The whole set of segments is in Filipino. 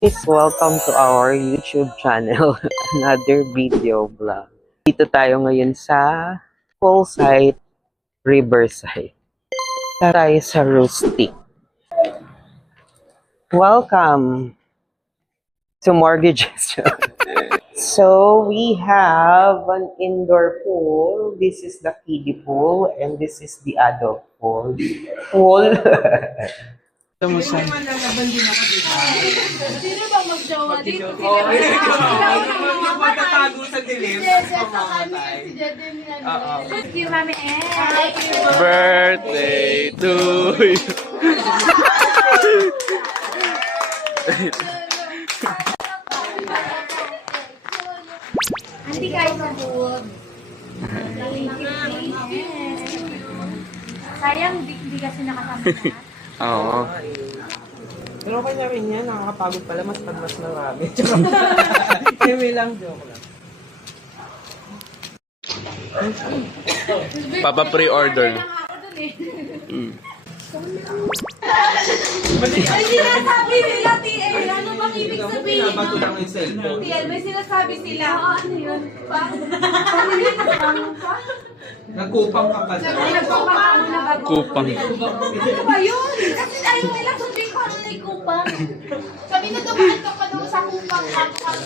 Guys, welcome to our YouTube channel. Another video vlog. Dito tayo ngayon sa Poolside, Riverside. Tayo sa Rustic. Welcome to Mortgages. So, we have an indoor pool. This is the kiddie pool and this is the adult pool. Sino ba mag-jowa dito? Magtatago sa dilim. Thank you, Mami Ed. Birthday to you. Hindi kayo mag-wood. Sayang, hindi kasi nakasama na. Oo. Pero kanya rin yan, nakakapagod pala, mas marami. Anyway lang, joke lang. Papa pre-order. May sinasabi nila, TL. Ano bang ibig sabihin? TL, may sinasabi sila. Ano yun? Nagkupang ka kasi. Kupang. Ano ba yun? Kasi ayaw nila sabihin ko ano na kupang. Sabi na dumaan ka pa doon sa kupang.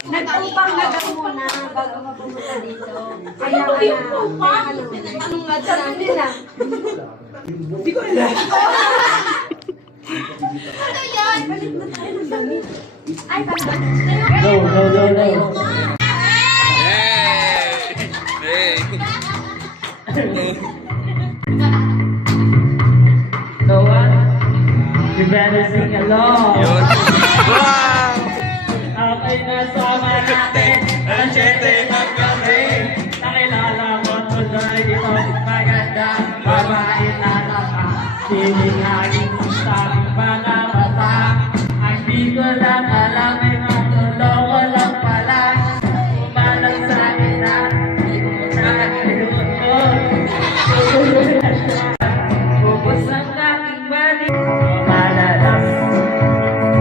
Nagkupang na daw muna bago mapumunta dito. Kaya ano yung kupang? Anong nga sabi nila? Hindi ko alam. Ano yan? Balik na tayo ng damit. Ay, balik. Tayo ka. Hey! So you better sing along. Yun. Wow! Okay na sama natin ang siyete ng gabi. Nakilala mo tuloy ito magandang babae na naman. Siningagin sa mga mata. Ang di ko lang alam ay matuloko lang pala. Umalang sa akin na di mo na nilunod ko. Ubus ang aking balik. Lumalabas.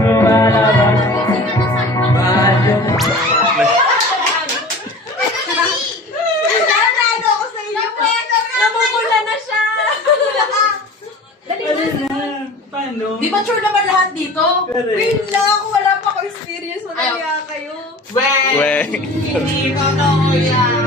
Lumalabas. Badyo. Nanalo ako sa iyo. Namumula na siya. Dali na. Paano? Di ba sure naman lahat dito? Wait lang, wala pa ako experience. Wala niya kayo. We! Hindi ko to yan.